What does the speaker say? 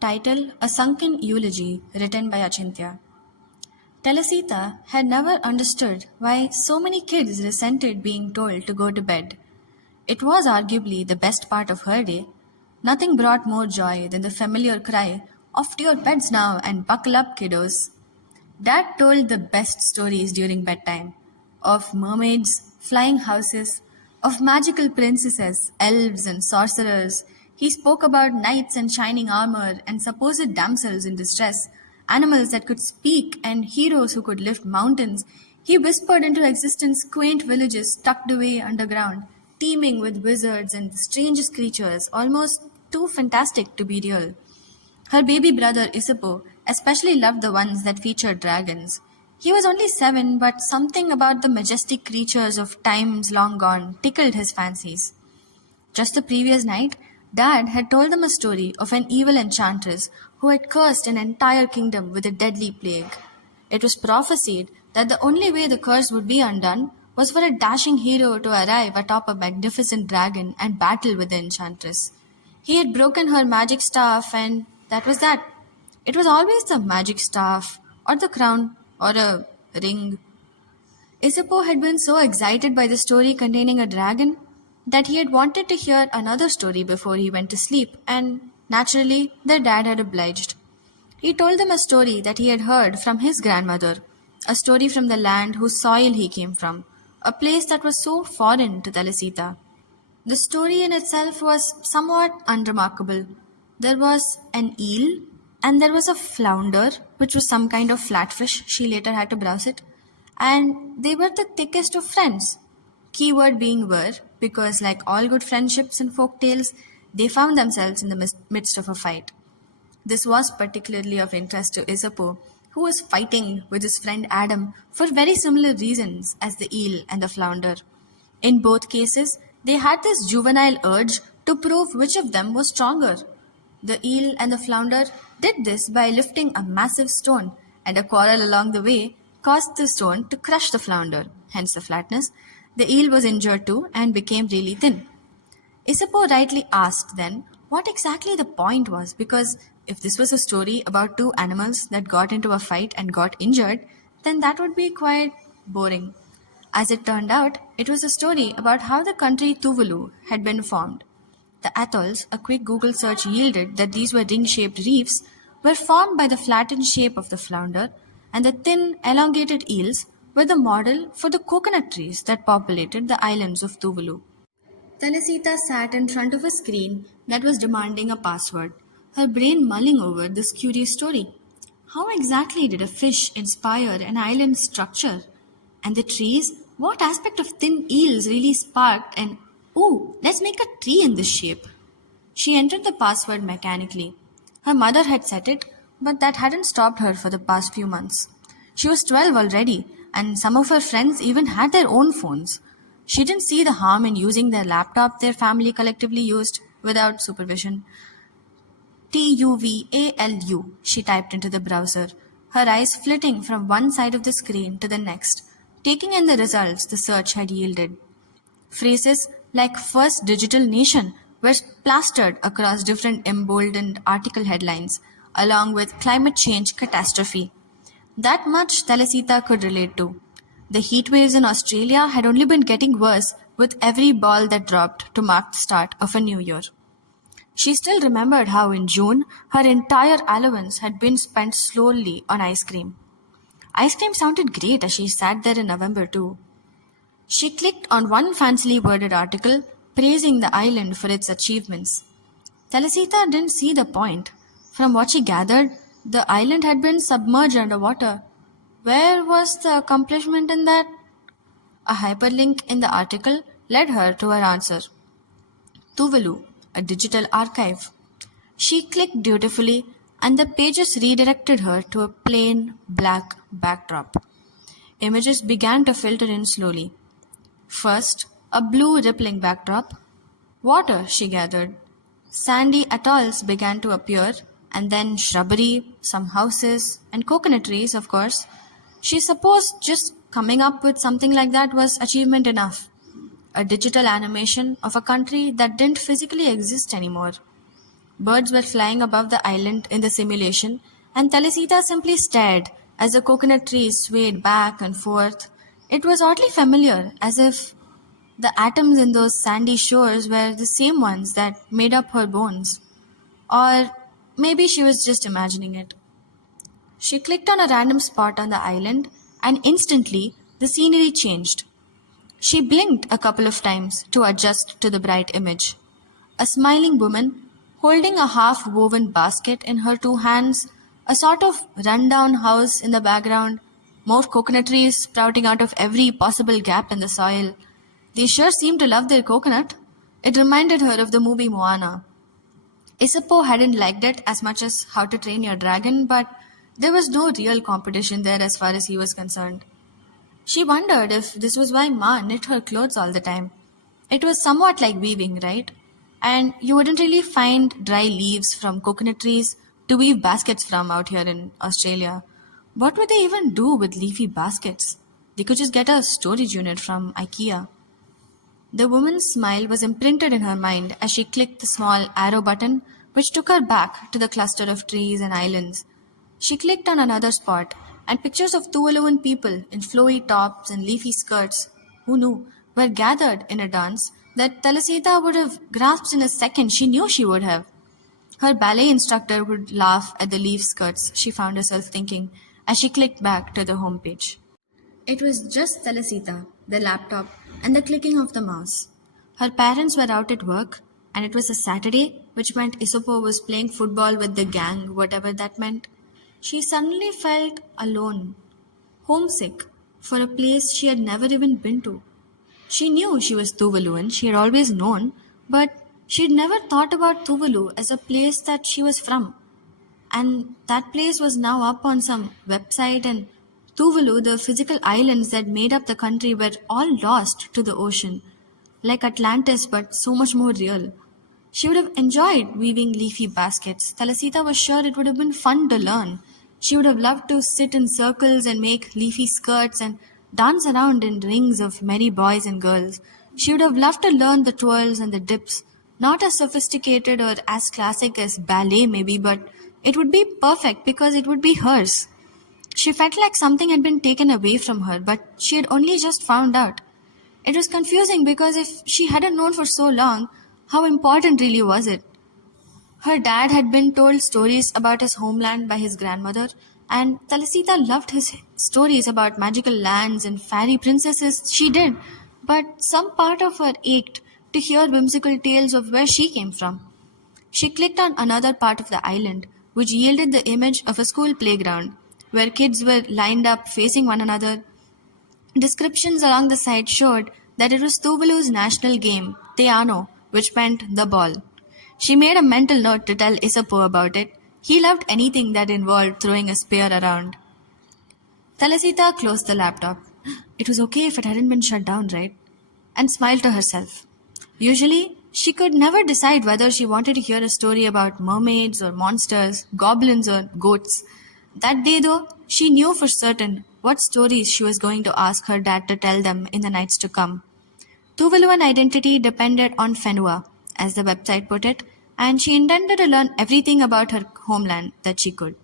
Title: A Sunken Eulogy, written by Achinthya. Telesita had never understood why so many kids resented being told to go to bed. It was arguably the best part of her day. Nothing brought more joy than the familiar cry, "Off to your beds now and buckle up, kiddos." Dad told the best stories during bedtime of mermaids, flying houses, of magical princesses, elves, and sorcerers. He spoke about knights in shining armor and supposed damsels in distress, animals that could speak, and heroes who could lift mountains. He whispered into existence quaint villages tucked away underground, teeming with wizards and the strangest creatures, almost too fantastic to be real. Her baby brother Isapo especially loved the ones that featured dragons. He was only 7, but something about the majestic creatures of times long gone tickled his fancies. Just the previous night, Dad had told them a story of an evil enchantress who had cursed an entire kingdom with a deadly plague. It was prophesied that the only way the curse would be undone was for a dashing hero to arrive atop a magnificent dragon and battle with the enchantress. He had broken her magic staff, and that was that. It was always the magic staff, or the crown, or a ring. Isapo had been so excited by the story containing a dragon that he had wanted to hear another story before he went to sleep, and naturally, their dad had obliged. He told them a story that he had heard from his grandmother, a story from the land whose soil he came from, a place that was so foreign to Telesita. The story in itself was somewhat unremarkable. There was an eel, and there was a flounder, which was some kind of flatfish. She later had to browse it. And they were the thickest of friends. Keyword being were, because like all good friendships and folk tales, they found themselves in the midst of a fight. This was particularly of interest to Isapo, who was fighting with his friend Adam for very similar reasons as the eel and the flounder. In both cases, they had this juvenile urge to prove which of them was stronger. The eel and the flounder did this by lifting a massive stone, and a quarrel along the way caused the stone to crush the flounder, hence the flatness. The eel was injured too and became really thin. Isapo rightly asked then what exactly the point was, because if this was a story about two animals that got into a fight and got injured, then that would be quite boring. As it turned out, it was a story about how the country Tuvalu had been formed. The atolls, a quick Google search yielded that these were ring-shaped reefs, were formed by the flattened shape of the flounder, and the thin, elongated eels were the model for the coconut trees that populated the islands of Tuvalu. Telesita sat in front of a screen that was demanding a password, her brain mulling over this curious story. How exactly did a fish inspire an island structure? And the trees, what aspect of thin eels really sparked an "ooh, let's make a tree in this shape"? She entered the password mechanically. Her mother had set it, but that hadn't stopped her for the past few months. She was 12 already, and some of her friends even had their own phones. She didn't see the harm in using the laptop their family collectively used without supervision. Tuvalu, she typed into the browser, her eyes flitting from one side of the screen to the next, taking in the results the search had yielded. Phrases like "first digital nation" were plastered across different emboldened article headlines, along with "climate change catastrophe." That much Telesita could relate to. The heat waves in Australia had only been getting worse with every ball that dropped to mark the start of a new year. She still remembered how in June her entire allowance had been spent slowly on ice cream. Ice cream sounded great as she sat there in November too. She clicked on one fancily worded article praising the island for its achievements. Telesita didn't see the point. From what she gathered, the island had been submerged underwater. Where was the accomplishment in that? A hyperlink in the article led her to her answer. Tuvalu, a digital archive. She clicked dutifully, and the pages redirected her to a plain black backdrop. Images began to filter in slowly. First, a blue rippling backdrop. Water, she gathered. Sandy atolls began to appear, and then shrubbery, some houses, and coconut trees, of course. She supposed just coming up with something like that was achievement enough. A digital animation of a country that didn't physically exist anymore. Birds were flying above the island in the simulation, and Telesita simply stared as the coconut trees swayed back and forth. It was oddly familiar, as if the atoms in those sandy shores were the same ones that made up her bones. Or maybe she was just imagining it. She clicked on a random spot on the island, and instantly the scenery changed. She blinked a couple of times to adjust to the bright image. A smiling woman, holding a half woven basket in her two hands, a sort of run-down house in the background, more coconut trees sprouting out of every possible gap in the soil. They sure seemed to love their coconut. It reminded her of the movie Moana. Isapo hadn't liked it as much as How to Train Your Dragon, but there was no real competition there as far as he was concerned. She wondered if this was why Ma knit her clothes all the time. It was somewhat like weaving, right? And you wouldn't really find dry leaves from coconut trees to weave baskets from out here in Australia. What would they even do with leafy baskets? They could just get a storage unit from IKEA. The woman's smile was imprinted in her mind as she clicked the small arrow button, which took her back to the cluster of trees and islands. She clicked on another spot, and pictures of Tuvaluan people in flowy tops and leafy skirts, who knew, were gathered in a dance that Telesita would have grasped in a second. She knew she would have. Her ballet instructor would laugh at the leaf skirts, she found herself thinking, as she clicked back to the homepage. It was just Telesita, the laptop, and the clicking of the mouse. Her parents were out at work, and it was a Saturday, which meant Isopo was playing football with the gang, whatever that meant. She suddenly felt alone, homesick, for a place she had never even been to. She knew she was Tuvaluan, she had always known, but she had never thought about Tuvalu as a place that she was from. And that place was now up on some website, and Tuvalu, the physical islands that made up the country, were all lost to the ocean, like Atlantis but so much more real. She would have enjoyed weaving leafy baskets. Telesita was sure it would have been fun to learn. She would have loved to sit in circles and make leafy skirts and dance around in rings of merry boys and girls. She would have loved to learn the twirls and the dips, not as sophisticated or as classic as ballet maybe, but it would be perfect because it would be hers. She felt like something had been taken away from her, but she had only just found out. It was confusing because if she hadn't known for so long, how important really was it? Her dad had been told stories about his homeland by his grandmother, and Telesita loved his stories about magical lands and fairy princesses. She did, but some part of her ached to hear whimsical tales of where she came from. She clicked on another part of the island, which yielded the image of a school playground, where kids were lined up facing one another. Descriptions along the side showed that it was Tuvalu's national game, Te Ano, which meant the ball. She made a mental note to tell Isapo about it. He loved anything that involved throwing a spear around. Telesita closed the laptop. It was okay if it hadn't been shut down, right? And smiled to herself. Usually, she could never decide whether she wanted to hear a story about mermaids or monsters, goblins or goats. That day, though, she knew for certain what stories she was going to ask her dad to tell them in the nights to come. Tuvaluan identity depended on Whenua, as the website put it, and she intended to learn everything about her homeland that she could.